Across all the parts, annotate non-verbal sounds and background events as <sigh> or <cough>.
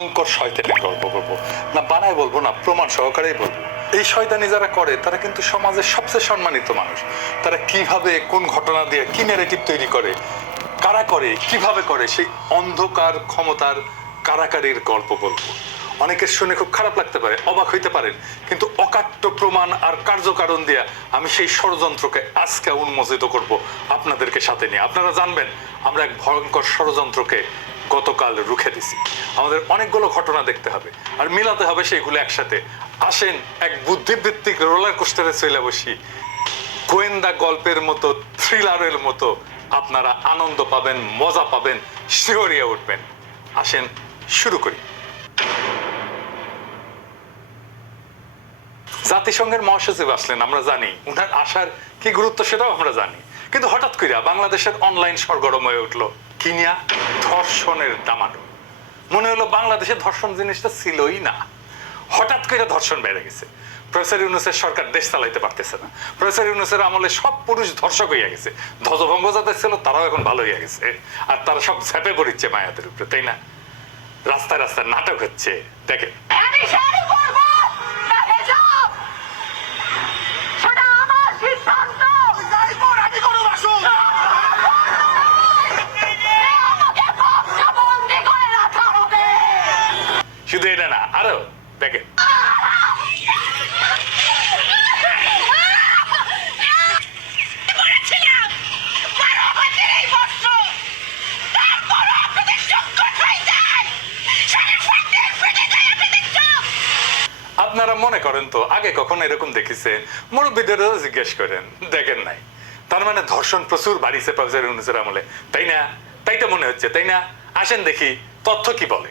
ভয়ঙ্কর শয়তানের গল্প করব না, বানায় বলব না, প্রমাণ সহকারেই বলব। এই শয়তানি যারা করে, তারা কিন্তু সমাজের সবচেয়ে সম্মানিত মানুষ। তারা কীভাবে, কোন ঘটনা দিয়ে কি ন্যারেটিভ তৈরি করে, কারা করে, কীভাবে করে, সেই অন্ধকার ক্ষমতার কারাকারির গল্প বলব। অনেকের শুনে খুব খারাপ লাগতে পারে, অবাক হইতে পারেন, কিন্তু অকাট্য প্রমাণ আর কার্যকারণ দিয়া আমি সেই ষড়যন্ত্রকে আজকে উন্মোচিত করব আপনাদেরকে সাথে নিয়ে। আপনারা জানবেন, আমরা এক ভয়ঙ্কর ষড়যন্ত্রকে গতকাল রুখে দিছি। আমাদের অনেকগুলো ঘটনা দেখতে হবে আর মিলাতে হবে সেইগুলো একসাথে। আসেন এক বুদ্ধিবৃত্তিক রোলার কোস্টারে চলে বসি। গোয়েন্দা গল্পের মতো থ্রিলারের মতো। আপনারা আনন্দ পাবেন, মজা পাবেন, শিহরিয়া উঠবেন। আসেন, শুরু করি। জাতিসংঘের মহাসচিব আসলেন, আমরা জানি। উনার আসার কি গুরুত্ব সেটাও আমরা জানি। কিন্তু হঠাৎ করিয়া বাংলাদেশের অনলাইন সরগরম হয়ে উঠল। কিনিয়া ধর্ষণের দামানো মনে হলো বাংলাদেশে ধর্ষণ জিনিসটা ছিলই না। হঠাৎ করে ধর্ষণ বেড়ে গেছে। প্রফেসর ইউনুসের সরকার দেশ চালাইতে পারতেছে না। প্রফেসর ইউনুসের আমলে সব পুরুষ ধর্ষক হইয়া গেছে। ধ্বজভঙ্গ যাদের ছিল, তারাও এখন ভালো হইয়া গেছে। আর তারা সব ঝেপে পড়িচ্ছে মায়াদের উপরে, তাই না? রাস্তায় রাস্তায় নাটক হচ্ছে। দেখেন। শুধু এটা না, আরও চোখ আপনারা মনে করেন তো, আগে কখনো এরকম দেখেছেন? মুরব্বীদেরও জিজ্ঞেস করেন, দেখেন নাই। তার মানে ধর্ষণ প্রচুর বাড়িছে প্রফেসর ইউনুসের আমলে। তাই না? তাই তো মনে হচ্ছে, তাই না? আসেন দেখি, তথ্য কি বলে?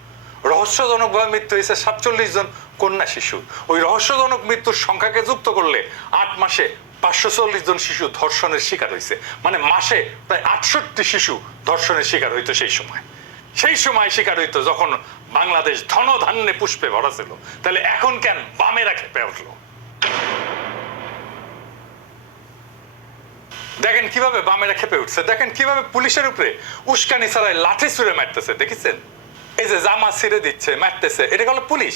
রহস্যজনকভাবে মৃত্যু হয়েছে সাতচল্লিশ জন কন্যা শিশু। ওই রহস্যজনক মৃত্যুর সংখ্যাকে যুক্ত করলে আট মাসে পাঁচশো চল্লিশ জন শিশু ধর্ষণের শিকার হয়েছে। মানে মাসে প্রায় আটষট্টি শিশু ধর্ষণের শিকার হইতো সেই সময়। সেই সময় শিকার হইতো যখন বাংলাদেশ ধন ধান্যে পুষ্পে ভরা ছিল। তাহলে এখন কেন বামেরা খেপে উঠল? দেখেন কীভাবে বামেরা খেপে উঠছে। দেখেন কীভাবে পুলিশের উপরে উস্কানি ছাড়াই লাঠি ছুঁড়ে মারতেছে। দেখেছেন? এই যে জামা ছিঁড়ে দিচ্ছে মারতেছে এটা হলো পুলিশ?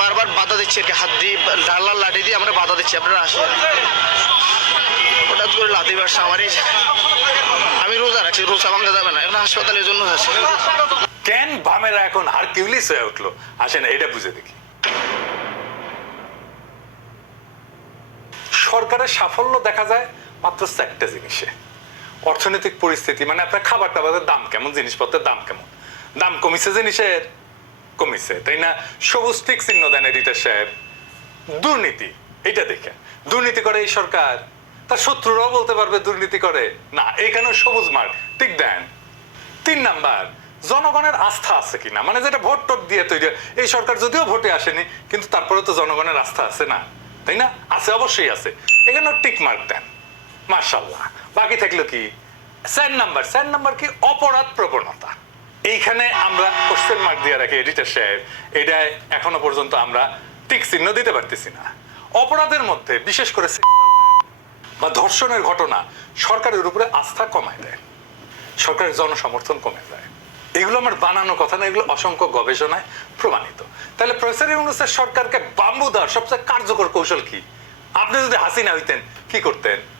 বারবার বাধা দিচ্ছি আর কি, হাত দিয়ে ডালার লাঠি দিয়ে আমরা বাধা দিচ্ছি, আপনারা আসেন। হঠাৎ করে লাথি মারছে আমার এই আমি রোজা রাখছি রোজা ভাঙা যাবে না, এখন হাসপাতালের জন্য আছে। কেন বামেরা এখন আর কিউলিস হয়ে উঠল? আসেন, এটা বুঝে দেখি। সরকারের সাফল্য দেখা যায় মাত্র চারটা জিনিসে। অর্থনৈতিক পরিস্থিতি মানে আপনার খাবার টাবারের দাম কেমন, জিনিসপত্রের দাম কেমন? দাম কমিছে জিনিসের। কমিছে, তাই না? সবুজ টিক চিহ্ন দেন এডিটার সাহেব। দুর্নীতি এটা দেখে দুর্নীতি করে এই সরকার। তার শত্রুরাও বলতে পারবে দুর্নীতি করে। না এখানে সবুজ মার্ক ঠিক দেন। তিন নাম্বার, জনগণের আস্থা আছে কিনা মানে যেটা ভোট টোট দিয়ে তৈরি এই সরকার যদিও ভোটে আসেনি, কিন্তু তারপরে তো জনগণের আস্থা আছে না? তাই না? আছে, অবশ্যই আছে। এখানে টিক মার্ক দেন, মার্শাল্লাহ। বাকি থাকল কি? চার নাম্বার চার নাম্বার কি? অপরাধ প্রবণতা। এইখানে আমরা কোশ্চেন মার্ক দিয়ে রাখি এডিটর সাহেব। এটা এখনও পর্যন্ত আমরা টিক চিহ্ন দিতে পারতেছি না। অপরাধের মধ্যে, বিশেষ করে বা ধর্ষণের ঘটনা, সরকারের উপরে আস্থা কমায় দেয়। সরকারের জনসমর্থন কমে যায়। এগুলো আমার বানানো কথা না, এগুলো অসংখ্য গবেষণায় প্রমাণিত। তাহলে প্রফেসর ইউনুসের সরকারকে বাম্বু দেওয়ার সবচেয়ে কার্যকর কৌশল কি? আপনি যদি হাসিনা হইতেন, কি করতেন?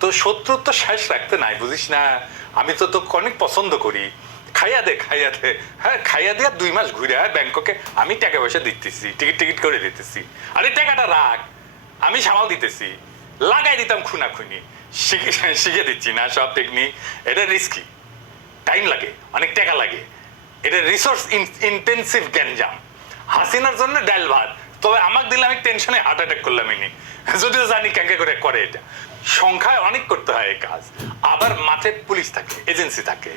তো শত্রুর তো শেষ রাখতে নাই, বুঝিস না? আমি তো তোকে অনেক পছন্দ করি। খাইয়া দে খাইয়া দে। হ্যাঁ খাইয়া দিয়া দুই মাস ঘুরে আয় ব্যাংককে। আমি টাকা পয়সা দিতেছি, টিকিট টিকিট করে দিতেছি। আরে টাকাটা রাখ, আমি সামাল দিতেছি। লাগাই দিতাম খুনা খুনি শিখে শিখে দিচ্ছি না সব টেকনিক এটা রিস্কি টাইম লাগে, অনেক টাকা লাগে। এটা রিসোর্স ইন্টেন্সিভ গ্যাঞ্জাম। হাসিনার জন্য ডাল ভাত। তবে আমাকে দিলে আমি টেনশনে হার্ট অ্যাটাক করলাম ইনি। যদিও জানি ক্যাঙ্কে করে করে এটা। সংখ্যায় অনেক করতে হয় এই কাজ। আবার মাঠে পুলিশ থাকে, এজেন্সি থাকে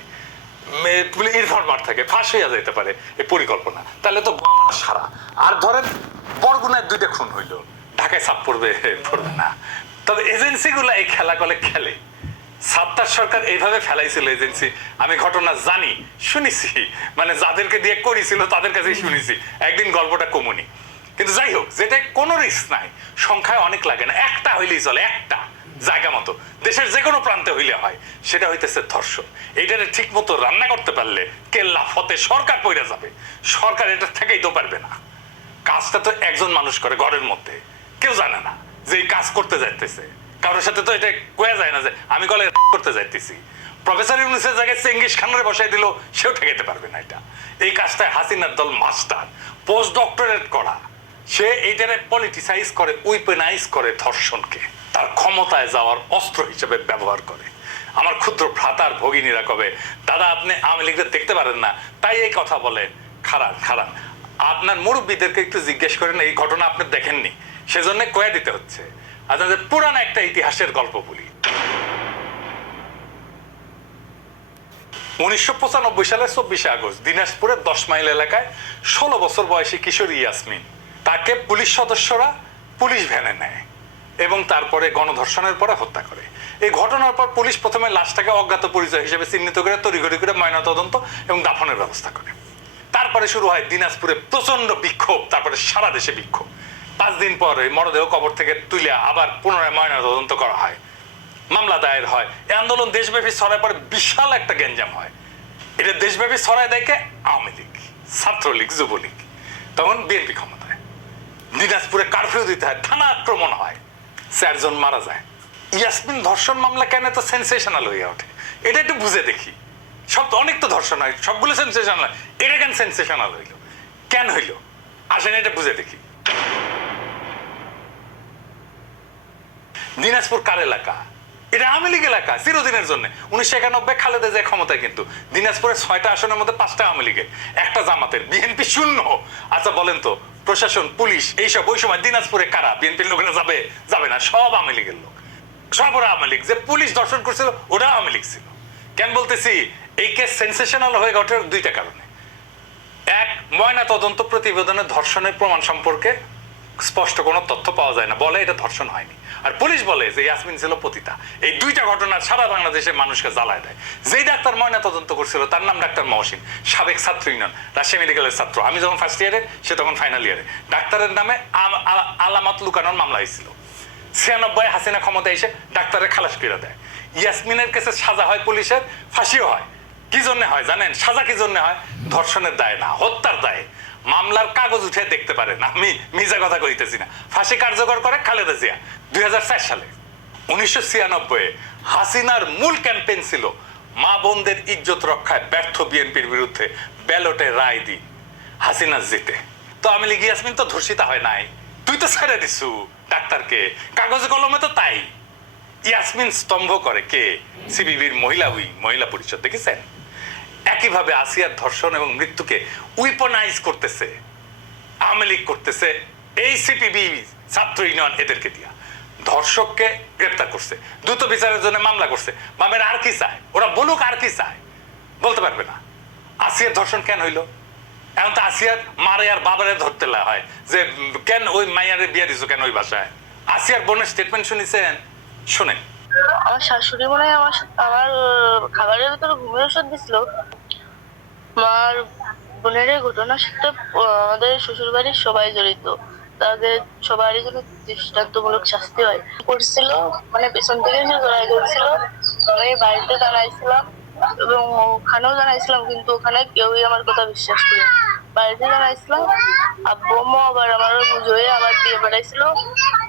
ইনফরমার থাকে, ফাঁস হইয়া যেতে পারে, এই পরিকল্পনা। তাহলে তো সারা। আর ধরেন দুইটা খুন হইল, ঢাকায় সাপ পড়বে পড়বে না। তবে এজেন্সিগুলো এই খেলা কলে খেলে। সাত্তার সরকার এইভাবে ফেলাইছিল এজেন্সি। আমি ঘটনা জানি, শুনেছি। মানে যাদেরকে দিয়ে করেছিল, তাদের কাছেই শুনেছি। একদিন গল্পটা কমুনি। কিন্তু যাই হোক যেটা কোনো রিস্ক নাই, সংখ্যায় অনেক লাগে না। একটা হইলেই চলে, একটা। জায়গা মতো। দেশের যে কোনো প্রান্তে হইলে হয়। সেটা হইতেছে ধর্ষণ। এইটারে ঠিক মতো রান্না করতে পারলে কেল্লা ফতে সরকার পইরা যাবে। সরকার এটা থেকেই তো পারবে না। কাজটা তো একজন মানুষ করে ঘরের মধ্যে। কেউ জানে না যে এই কাজ করতে যাইতেছে। কারোর সাথে তো এটা কোয়া যায় না যে আমি গলে <laughs> করতে যাইতেছি। প্রফেসর ইউনুসের জায়গায় চেঙ্গিস খানরে বসাই দিল সেও ঠেকাইতে পারবে না এটা। এই কাজটায় হাসিনার দল মাস্টার। পোস্ট ডক্টরেট করা। সে এইটারে পলিটিসাইজ করে উইপেনাইজ করে ধর্ষণকে। তার ক্ষমতায় যাওয়ার অস্ত্র হিসেবে ব্যবহার করে। আমার ক্ষুদ্র ভ্রাতার ভগিনীরা কবে, দাদা, আপনি আওয়ামী লীগদের দেখতে পারেন না। তাই এই কথা বলেন খারাপ খারাপ আপনার মুরব্বীদেরকে একটু জিজ্ঞেস করেন, এই ঘটনা আপনি দেখেননি? সেজন্য কয়ে দিতে হচ্ছে। আপনাদের পুরানো একটা ইতিহাসের গল্প বলি। উনিশশো পঁচানব্বই সালের চব্বিশে আগস্ট দিনাজপুরের দশ মাইল এলাকায় ষোলো বছর বয়সী কিশোরী ইয়াসমিন। তাকে পুলিশ সদস্যরা পুলিশ ভ্যানে নেয়। এবং তারপরে গণধর্ষণের পরে হত্যা করে। এই ঘটনার পর পুলিশ প্রথমে লাশটাকে অজ্ঞাত পরিচয় হিসেবে চিহ্নিত করে, তড়িঘড়ি করে ময়নাতদন্ত এবং দাফনের ব্যবস্থা করে। তারপরে শুরু হয় দিনাজপুরে প্রচণ্ড বিক্ষোভ, তারপরে সারা দেশে বিক্ষোভ। পাঁচ দিন পরে মরদেহ কবর থেকে তুলে আবার পুনরায় ময়নাতদন্ত করা হয়। মামলা দায়ের হয়। এই আন্দোলন দেশব্যাপী ছড়ায় পরে বিশাল একটা গ্যাঞ্জাম হয়। এটা দেশব্যাপী ছড়ায় দেখে আওয়ামী লীগ, ছাত্রলীগ, যুবলীগ। তখন বিএনপি ক্ষমতায়। দিনাজপুরে কারফিউ দিতে হয়, থানা আক্রমণ হয়। চারজন মারা যায়। ইয়াসমিন ধর্ষণ মামলা কেন এত সেন্সেশনাল হয়ে ওঠে? এটা একটু বুঝে দেখি। সব তো অনেক তো ধর্ষণ হয়, সবগুলো সেন্সেশনাল হয়। এটা কেন সেন্সেশনাল হইল? কেন হইল? আসেন এটা বুঝে দেখি। দিনাজপুর কার এলাকা? এটা আওয়ামী লীগ এলাকা, চিরদিনের জন্য। উনিশশো একানব্বই খালেদা যায় ক্ষমতায় কিন্তু। দিনাজপুরের ছয়টা আসনের মধ্যে পাঁচটা আওয়ামী লীগের। একটা জামাতের। বিএনপি শূন্য। আচ্ছা বলেন তো, প্রশাসন, পুলিশ, এইসব, ওই সময় দিনাজপুরে কারা? বিএনপির লোকেরা যাবে? যাবে না। সব আওয়ামী লীগের লোক। সব ওরা আওয়ামী লীগ। যে পুলিশ দর্শন করছিল, ওরা আওয়ামী লীগ ছিল। কেন বলতেছি, এই কেস সেন্সেশনাল হয়ে ওঠে দুইটা কারণে। এক ময়না তদন্ত প্রতিবেদনে ধর্ষণের প্রমাণ সম্পর্কে স্পষ্ট কোনো তথ্য পাওয়া যায় না। বলে এটা ধর্ষণ হয়নি। আর পুলিশ বলে যে ইয়াসমিন ছিল পতিতা। এই দুইটা ঘটনা সারা বাংলাদেশের মানুষকে জ্বালায় দেয়। যেই ডাক্তার ময়না তদন্ত করছিল, তার নাম ডাক্তার মহসিন, সাবেক ছাত্র ইউনিয়ন, রাজশাহী মেডিকেলের ছাত্র। আমি যখন ফার্স্ট ইয়ারে সে তখন ফাইনাল ইয়ারে ডাক্তারের নামে আলামত লুকানোর মামলা হয়েছিল। ছিয়ানব্বই হাসিনা ক্ষমতা এসে ডাক্তারের খালাস করে দেয়। ইয়াসমিনের কাছে সাজা হয়, পুলিশের ফাঁসিও হয়। কি জন্য হয় জানেন? সাজা কি জন্য হয়? ধর্ষণের দায় না, হত্যার দায়ে। মামলার কাগজ উঠে দেখতে পারেন আমি মিজা কথা কইতেছি না। ফাঁসি কার্যকর করে খালেদা জিয়া। দুই সালে, উনিশশো ছিয়ানব্বই হাসিনার মূল ক্যাম্পেইন ছিল মা বোনদের ইজ্জত রক্ষায় ব্যর্থ বিএনপির বিরুদ্ধে ব্যালটে রায় দিন হাসিনা জিতে। তো আমি লিখি, ইয়াসমিন, তো ধর্ষিতা হয় নাই। তুই তো ছেড়ে দিছু ডাক্তারকে। কাগজে কলমে তো তাই। ইয়াসমিন স্তম্ভ করে কে? সিবিবির মহিলা উই, মহিলা পরিষদ, দেখেছেন? একইভাবে আসিয়ার ধর্ষণ এবং মৃত্যুকে উইপনাইজ করতেছে, আওয়ামী করতেছে, এই সিপিবি ছাত্র ইউনিয়ন এদেরকে দিয়া। ধর্ষককে গ্রেপ্তার করছে, দ্রুত বিচারের জন্য মামলা করছে। মামের আর কি চায়? ওরা বলুক আর কি চায়? বলতে পারবে না। আসিয়ার ধর্ষণ কেন হইল? এখন তো আসিয়ার মারে আর বাবারে ধরতে হয় যে, কেন ওই মাইয়ারে বিয়ে দিছো কেন ওই বাসায়? আসিয়ার বোনের স্টেটমেন্ট শুনেছেন? শুনেন। আমার শাশুড়ি মনে হয় আমার আমার খাবারের ভিতরে ঘুমের ওষুধ দিছিল। আমার বোনের ঘটনার সাথে আমাদের শ্বশুর বাড়ির সবাই জড়িত। তাদের সবারই জন্য দৃষ্টান্তমূলক শাস্তি হয়। করছিল মানে পেছন থেকে যে জড়াই ধরছিল আমি বাড়িতে দাঁড়াইছিলাম এবং ওখানেও জানাইছিলাম, কিন্তু ওখানে কেউই আমার কথা বিশ্বাস করে বাড়িতে জানাইছিলাম, আব্বু, আম্মু আবার আমার বুঝে হয়ে আবার দিয়ে পাঠাইছিল।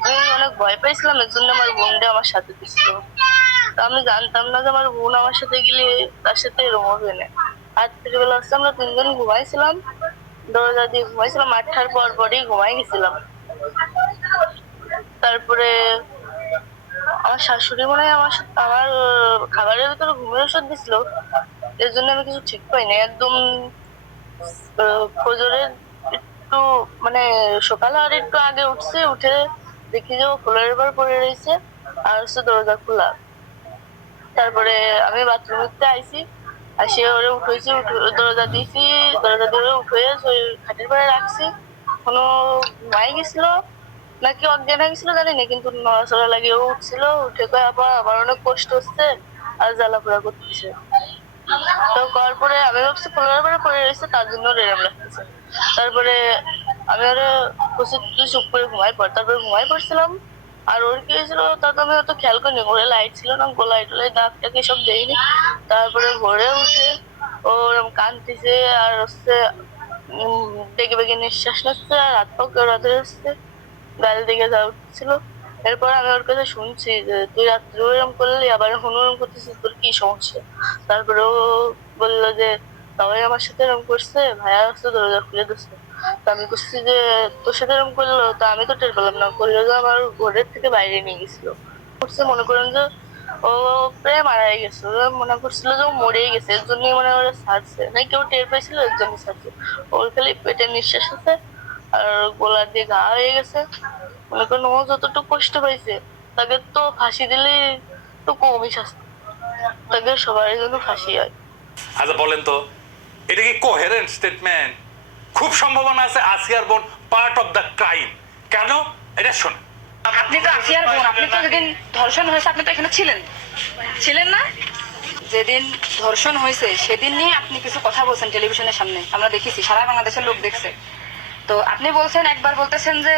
আমি অনেক ভয় পাইছিলাম, এর জন্য আমার বোনটা আমার সাথে দিছিল তো আমি জানতাম না যে আমার বোন আমার সাথে গেলে তার সাথে এরকম হবে না। রাত্রিবেলা আমরা তিনজন ঘুমাইছিলাম। দরজা দিয়ে ঘুমাইছিলাম, আটটার পর পরই ঘুমাই গেছিলাম। তারপরে আমার শাশুড়ি মনে হয় আমার আমার খাবারের ভিতরে ঘুমের ওষুধ দিছিল। এর জন্য আমি কিছু ঠিক পাইনি। একদম একটু মানে সকালে আর একটু আগে উঠছে, উঠে দেখি যে ও ফ্লোরের উপর পড়ে রয়েছে, আর হচ্ছে দরজা খোলা। তারপরে আমি বাথরুমে আইছি। আসে ওরে উঠেছি উঠে- দরজা দিয়েছি দরজা দিয়ে উঠে খাটের পরে রাখছি। কোনো মাই গেছিল? নাকি অজ্ঞান হয়ে গেছিল জানি না কিন্তু নড়াচড়া লাগিয়ে উঠছিল, উঠে কয়ে আপা আমার অনেক কষ্ট হচ্ছে আর জ্বালাপোড়া করতেছে। তো করার পরে আমি ভাবছি ফ্লোরের পরে রয়েছে, তার জন্য রেরাম লাগতেছে তারপরে আমি ওরা তুই চুপ করে ঘুমাই পড়। তারপরে ঘুমাই পড়ছিলাম আর ওর কি হয়েছিল? তা তো আমি অত খেয়াল করিনি। ঘরে লাইট ছিল না গোলায় টোলাই দাগ টাকে সব দেয়নি। তারপরে ভোরে উঠে ও ওরম কাঁদতেছে আর হচ্ছে ডেকে বেগে নিঃশ্বাস নিচ্ছে আর হাত পা রাতে হচ্ছে গাল দিকে যা উঠছিল। এরপর আমি ওর কাছে শুনছি যে, তুই রাত্রে এরকম করলি, আবার এখন ওরকম করতেছিস, তোর কি সমস্যা? তারপরে ও বলল যে সবাই আমার সাথে এরম করছে, ভাইয়া আসছে দরজা খুলে দিচ্ছে। তা আমি করছি যে, তোর সাথে এরকম করল, তা আমি তো টের পেলাম না। করল যে আমার ঘরের থেকে বাইরে নিয়ে গেছিল। করছে, মনে করেন যে ও প্রায় মারাই গেছে। মনে করছিল যে ও মরেই গেছে। এর জন্যই মনে ওরা ছাড়ছে না কেউ টের পেয়েছিল এর জন্য ছাড়ছে ওর খালি পেটে নিঃশ্বাস আছে আর গোলার দিয়ে ঘা হয়ে গেছে। মনে করেন ও যতটুকু কষ্ট পাইছে, তাকে তো ফাঁসি দিলে তো কমই শাস্তি। তাকে সবার জন্য ফাঁসি হয়। আচ্ছা বলেন তো, এটা কি কোহেরেন্ট স্টেটমেন্ট খুব সম্ভাবনা আছে আসিয়ার বোন পার্ট অফ দ্য ক্রাইম কেন? এটা শোনেন আপনি তো আসিয়ার বোন, আপনি তো যেদিন ধর্ষণ হয়েছে, আপনি তো এখানে ছিলেন। ছিলেন না? যেদিন ধর্ষণ হয়েছে, সেদিন নিয়ে আপনি কিছু কথা বলছেন টেলিভিশনের সামনে। আমরা দেখেছি, সারা বাংলাদেশের লোক দেখছে। তো আপনি বলছেন, একবার বলতেছেন যে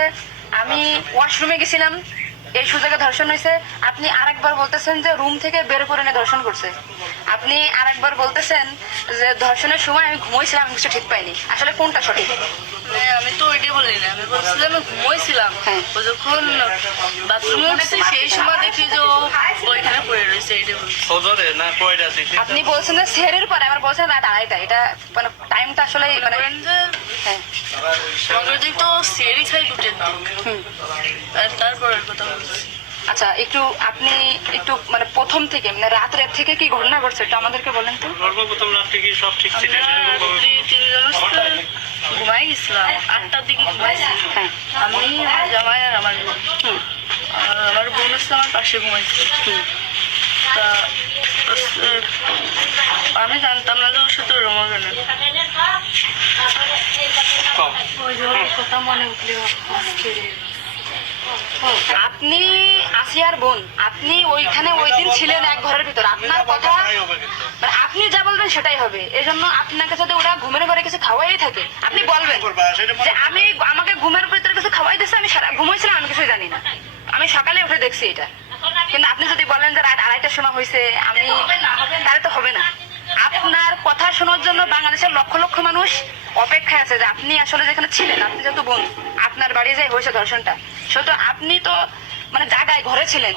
আমি ওয়াশরুমে গেছিলাম। এই সুযোগে ধর্ষণ হয়েছে আপনি আরেকবার বলতেছেন যে রুম থেকে বের করে এনে ধর্ষণ করছে। আপনি আরেকবার বলতেছেন যে ধর্ষণের সময় আমি ঘুমাইছিলাম, আমি কিছু ঠিক পাইনি। আসলে কোনটা সঠিক? আমি তো ওইটাই বলি না আমি বলছিলাম আমি ঘুমোইছিলাম। হ্যাঁ। ও যখন বাথরুমে উঠছি সেই সময় দেখি যে ও ওইখানে পড়ে রয়েছে এইটাই বলছি। না কয়টা দিতে আপনি বলছেন যে সেরের পরে আবার বলছেন রাত আড়াইটা এটা মানে টাইমটা আসলে মানে যে হ্যাঁ। মগের দিক তো সিঁড়ি খাই লুটের দিক তারপরের কথা বলছি। আচ্ছা একটু আপনি একটু মানে প্রথম থেকে মানে রাত রাত থেকে কি ঘটনা ঘটছে একটু আমাদেরকে বলেন তো। সর্বপ্রথম রাত্রে কি সব ঠিক ছিল আমরা রাত্রি তিনজন হচ্ছে ঘুমাই গেছিলাম আটটার দিকে ঘুমাইছি হ্যাঁ। আমি জামাই আর আমার আর আমার বোন হচ্ছে আমার পাশে ঘুমাইছে। হুম। তা আমি জানতাম না যে ওর সাথে ওরম হবে না। কথা মনে উঠলে আপনি আসিয়ার বোন আপনি ওইখানে ওই দিন ছিলেন এক ঘরের ভিতর। আপনার কথা মানে আপনি যা বলবেন সেটাই হবে। এই জন্য আপনাকে যদি ওরা ঘুমের ঘরে কিছু খাওয়াই থাকে আপনি বলবেন যে আমি আমাকে ঘুমের ভিতরে কিছু খাওয়াই দিচ্ছে আমি সারা ঘুমাইছিলাম আমি কিছু জানি না। আমি সকালে উঠে দেখছি এটা। কিন্তু আপনি যদি বলেন যে রাত আড়াইটার সময় হয়েছে আমি তাহলে তো হবে না। আপনার কথা শোনার জন্য বাংলাদেশের লক্ষ লক্ষ মানুষ অপেক্ষায় আছে যে আপনি আসলে যেখানে ছিলেন আপনি যেহেতু বোন আপনার বাড়ি যে হয়েছে ধর্ষণটা সেহেতু আপনি তো মানে জায়গায় ঘরে ছিলেন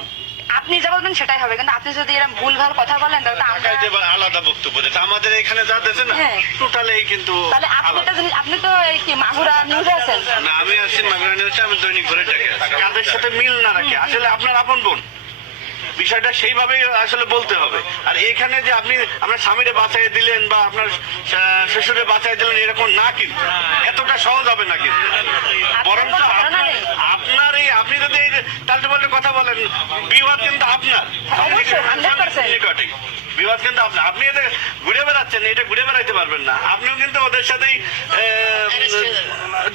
আপনি যা বলবেন সেটাই হবে। কিন্তু আপনি যদি এরকম ভুলভাল কথা বলেন তাহলে আমরা আলাদা বক্তব্য দিতে আমাদের এখানে যা দিয়েছে না হ্যাঁ। টোটালি কিন্তু তাহলে আপনি তো জিনিস- আপনি তো এই কি মাগুরা নিউজে আছেন? না আমি আছি মাগুরা নিউজে আমি দৈনিক ঘুরে কাদের সাথে মিল না রাখি? আসলে আপনার আপন বোন। বিষয়টা সেইভাবে আসলে বলতে হবে। আর এখানে যে আপনি আপনার স্বামীরে বাঁচাই দিলেন বা আপনার শ্বশুরে বাঁচাই দিলেন এরকম না কিন্তু। এতটা সহজ হবে না কিন্তু। বরং আপনি যদি এই তালটে পাল্টে কথা বলেন বিবাদ কিন্তু আপনার। অবশ্যই, 100% নিকটেই। বিবাদ কিন্তু আপনার। আপনি এদের ঘুরে বেড়াচ্ছেন এটা ঘুরে বেড়াইতে পারবেন না। আপনিও কিন্তু ওদের সাথেই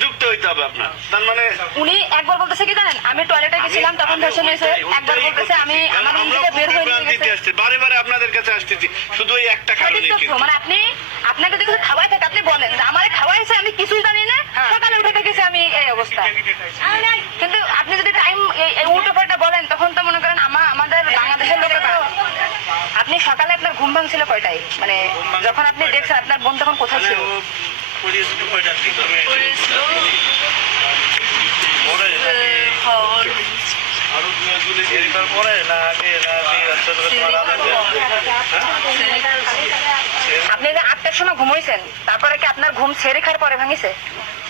যুক্ত হইতে হবে আপনার। তার মানে উনি একবার বলতেছে কি জানেন? আমি টয়লেটে গেছিলাম তখন ধর্ষণ হয়েছে। একবার বলতেছে আমি আমার রুম থেকে বের হয়ে নিয়ে গেছে। বারে বারে আপনাদের কাছে আসতেছি। শুধু এই একটা কারণে মানে আপনি আপনাকে যদি কিছু খাওয়াই থাকে আপনি বলেন যে আমার খাওয়াইছে আমি কিছুই জানি না সকালে উঠে দেখেছি আমি এই অবস্থা। কিন্তু আপনি যদি টাইম এই উল্টো পাল্টা বলেন তখন তো মনে করেন আমা আমাদের বাংলাদেশের লোকের আপনি সকালে আপনার ঘুম ভাঙছিল কয়টায়? মানে যখন আপনি দেখছেন আপনার বোন তখন কোথায় ছিল? আপনি যে আটটার সময় ঘুমাইছেন তারপরে কি আপনার ঘুম ছেড়ে খাওয়ার পরে ভাঙিছে?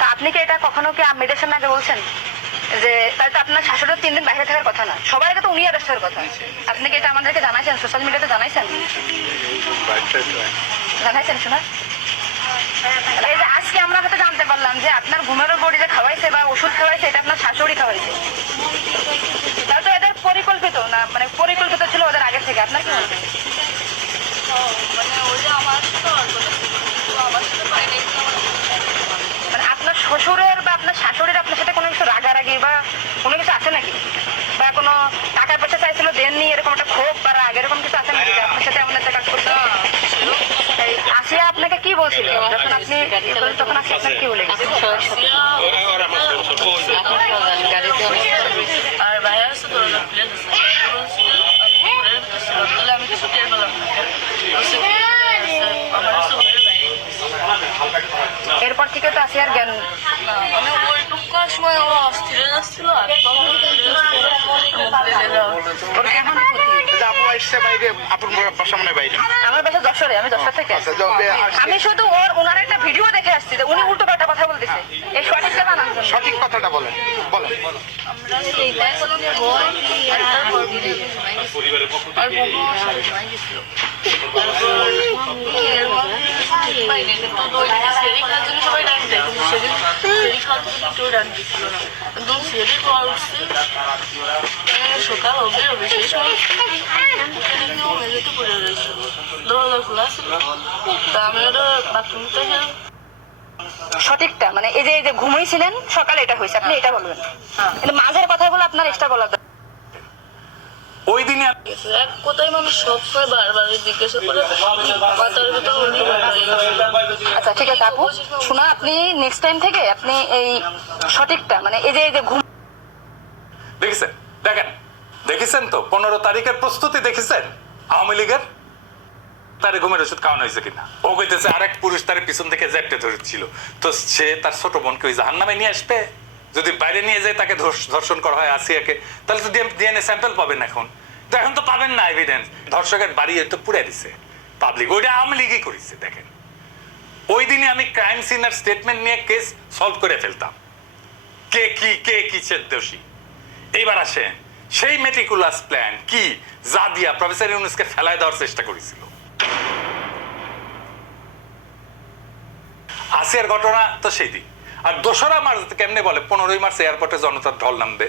তা আপনি কি এটা কখনো কি মেডিসিন আগে বলছেন? যে তাহলে তো আপনার শাশুড়ির তিন দিন বাইরে থাকার কথা না। সবার আগে তো উনি অ্যারেস্ট হওয়ার কথা। আপনি কি এটা আমাদেরকে জানাইছেন? সোশ্যাল মিডিয়াতে জানাইছেন? জানাইছেন, শোনা? এই যে আজকে আমরা হয়তো জানতে পারলাম যে আপনার ঘুমের বড়ি যে খাওয়াইছে বা ওষুধ খাওয়াইছে, এটা আপনার শাশুড়ি খাওয়াইছে। তাহলে তো এদের পরিকল্পিত না মানে পরিকল্পিত ছিল ওদের আগে থেকে। আপনার কি মনে হয়? মানে ওই যে আমার সাথে আর কথা ছিল কিন্তু আমার সাথে পাইনি কিন্তু আমার মানে আপনার শ্বশুরের বা আপনার শাশুড়ির আপনার সাথে কোনো কিছু রাগারাগি বা কোনো কিছু আছে নাকি? বা কোনো টাকা পয়সা চাইছিল দেননি এরকম একটা ক্ষোভ বা রাগ এরকম কিছু আছে নাকি আপনার সাথে এমন একটা কাজ করতে আসিয়া আপনাকে কি বলছিল? যখন আপনি তখন আসিয়া আপনার কি বলে গেছে? আর ভাইয়া আছে তো ওরা প্লেন আছে আমি ঘরের ভিতরে ছিলাম তাহলে আমি কিছু টের পেলাম না বলছে কি, আমার আছে ঘরের বাইরে এরপর থেকে তো আসিয়ার জ্ঞান না মানে সময় ও অস্থির আর ওর কেমন ক্ষতি? আপু আসছে বাইরে আপুর সামনে বাইরে। আমার বাসা যশোরে আমি থেকে। আসছি। আমি শুধু ওর ওনার একটা ভিডিও দেখে আসছি যে উনি উল্টো পাল্টা কথা বলতেছে। এই সঠিক জানার না সঠিক কথাটা বলেন বলেন। আমরা সেই ব্যাংকে কিন্তু ওই জন্য সবাই ডাক দেয় কিন্তু সেদিন জন্য কেউ ডাক না উঠছে সকাল হবে হবে সেই সময় এখানে ও মেঝেতে পড়ে রয়েছে দরজা খোলা ছিল তা আমি ওটা সঠিকটা মানে এই যে এই যে ঘুমিয়েছিলেন সকালে এটা হয়েছে আপনি এটা বলবেন। কিন্তু মাঝের কথাগুলো আপনার এক্সট্রা বলা। ওই দিনে এক কথাই মানুষ সব সময় বারবার জিজ্ঞাসা করে মাথার। আচ্ছা ঠিক আছে আপু শোনা আপনি নেক্সট টাইম থেকে আপনি এই সঠিকটা মানে এই যে এই যে ঘুম দেখেছেন? দেখেন দেখেছেন তো? পনেরো তারিখের প্রস্তুতি দেখেছেন? আওয়ামী লীগের? তার ঘুমের ওষুধ খাওয়ানো হয়েছে কিনা? ও কইতেছে আরেক পুরুষ তার পিছন থেকে জ্যাপটে ধরেছিল। তো সে তার ছোট বোনকে ওই জাহান নামে নিয়ে আসবে? যদি বাইরে নিয়ে যায় তাকে ধর্ষণ করা হয় আসিয়াকে, তাহলে তো ডিএনএ স্যাম্পল পাবেন এখন। তো এখন তো পাবেন না এভিডেন্স ধর্ষকের বাড়ি তো পুড়ে দিছে। পাবলিক ওইটা আওয়ামী লীগই করেছে, দেখেন। ওই দিনে আমি ক্রাইম সিনার স্টেটমেন্ট নিয়ে কেস সলভ করে ফেলতাম। কে কি, কে কিসের দোষী এইবার আসেন, সেই মেটিকুলাস প্ল্যান কি? যা দিয়া প্রফেসর ইউনুসকে ফেলায় দেওয়ার চেষ্টা করেছিল। আসিয়ার ঘটনা তো সেই দিন। আর দোসরা মার্চ কেমনে বলে? পনেরোই মার্চ এয়ারপোর্টে জনতার ঢল নামবে।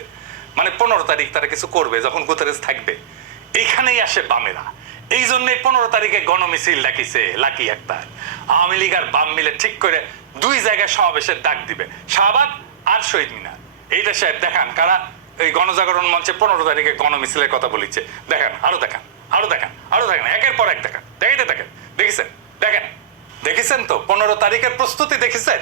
মানে পনেরো তারিখ তারা কিছু করবে যখন গুতারেজ থাকবে। এখানেই আসে বামেরা। এই জন্যই পনেরো তারিখে গণমিছিল ডাকিছে লাকি একটা আওয়ামী লীগ আর বাম মিলে ঠিক করে দুই জায়গায় সমাবেশের ডাক দিবে। শাহবাগ আর শহীদ মিনার। এইটা সাহেব, দেখান কারা এই গণজাগরণ মঞ্চে পনেরো তারিখে গণমিছিলের কথা বলিছে। দেখেন, আরও দেখান আরও দেখান আরও দেখান, একের পর এক দেখান। দেখাইতে দেখেন, দেখেছেন? দেখেন, দেখেছেন তো? পনেরো তারিখের প্রস্তুতি দেখেছেন?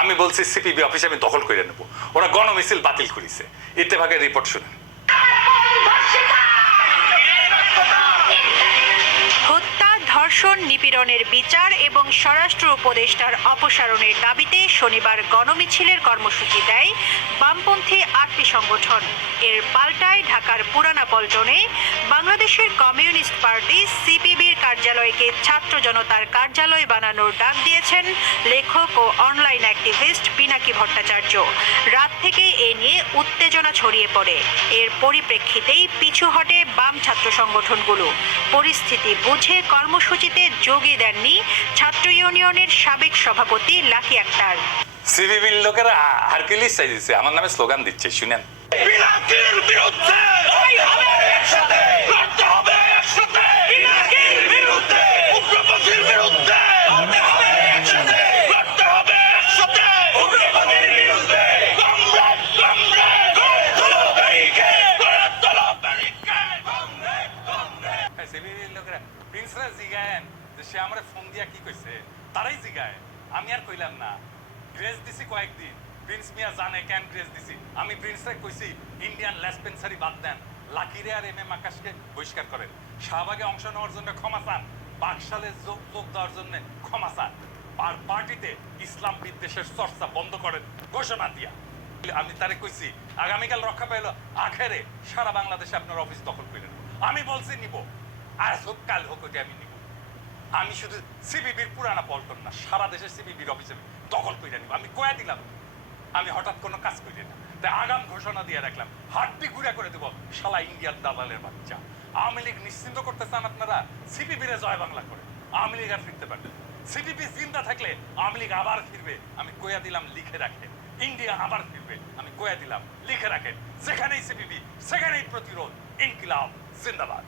আমি বলছি সিপিবি অফিসে আমি দখল করে নেব। ওরা গণমিছিল বাতিল করেছে। ইত্তেফাকের রিপোর্ট শুনেন। ধর্ষণ, নিপীড়নের বিচার এবং স্বরাষ্ট্র উপদেষ্টার অপসারণের দাবিতে শনিবার গণমিছিলের কর্মসূচি দেয় বামপন্থী আটটি সংগঠন। এর পাল্টায় ঢাকার পুরানা পল্টনে বাংলাদেশের কমিউনিস্ট পার্টি সিপিবির কার্যালয়কে ছাত্র জনতার কার্যালয় বানানোর ডাক দিয়েছেন লেখক ও অনলাইন অ্যাক্টিভিস্ট পিনাকি ভট্টাচার্য। রাত থেকে এ নিয়ে উত্তেজনা ছড়িয়ে পড়ে। এর পরিপ্রেক্ষিতেই পিছু হটে বাম ছাত্র সংগঠনগুলো। পরিস্থিতি বুঝে কর্মসূচিতে যোগই দেননি ছাত্র ইউনিয়নের সাবেক সভাপতি লাকি আক্তার। লোকেরা হারকিউলিস চাইছে আমার নামে স্লোগান দিচ্ছে শুনেন। বিরুদ্ধে হবে একসাথে! লড়তে হবে একসাথে! সে আমার ফোন দিয়া কি কইছে? তারাই জিগায়। আমি আর কইলাম না। গ্রেস দিছি কয়েকদিন। প্রিন্স মিয়া জানে কেন গ্রেস দিছি। আমি প্রিন্সরে কইছি ইন্ডিয়ান লেসপেন্সারি বাদ দেন। লাকিরে আর এম এম আকাশকে বহিষ্কার করেন। শাহবাগে অংশ নেওয়ার জন্য ক্ষমা চান। বাকশালে যোগ যোগ দেওয়ার জন্য ক্ষমা চান। আর পার্টিতে ইসলাম বিদ্বেষের চর্চা বন্ধ করেন। ঘোষণা দিয়া। আমি তারে কইছি, আগামীকাল রক্ষা পাইলো, আখেরে সারা বাংলাদেশে আপনার অফিস দখল করে আমি বলছি নিব। আর হোক, কাল হোক আমি নিব। আমি শুধু সিবিবির পুরানা পল্টন না, সারা দেশের সিবিবির অফিসে দখল করে নিব। আমি কয়া দিলাম? আমি হঠাৎ কোনো কাজ করি না। তাই আগাম ঘোষণা দিয়ে রাখলাম, হাড্ডি ঘুরা করে দেব, শালা ইন্ডিয়ার দালালের বাচ্চা। আওয়ামী লীগ নিশ্চিন্ত করতে চান আপনারা? সিপিবিরে জয় বাংলা করে। আওয়ামী লীগ আর ফিরতে পারবে সিপিবি জিন্দা থাকলে আওয়ামী লীগ আবার ফিরবে। আমি কয়া দিলাম, লিখে রাখেন। ইন্ডিয়া আবার ফিরবে। আমি কয়া দিলাম, লিখে রাখেন। যেখানেই সিপিবি সেখানেই প্রতিরোধ। ইনকিলাব, জিন্দাবাদ।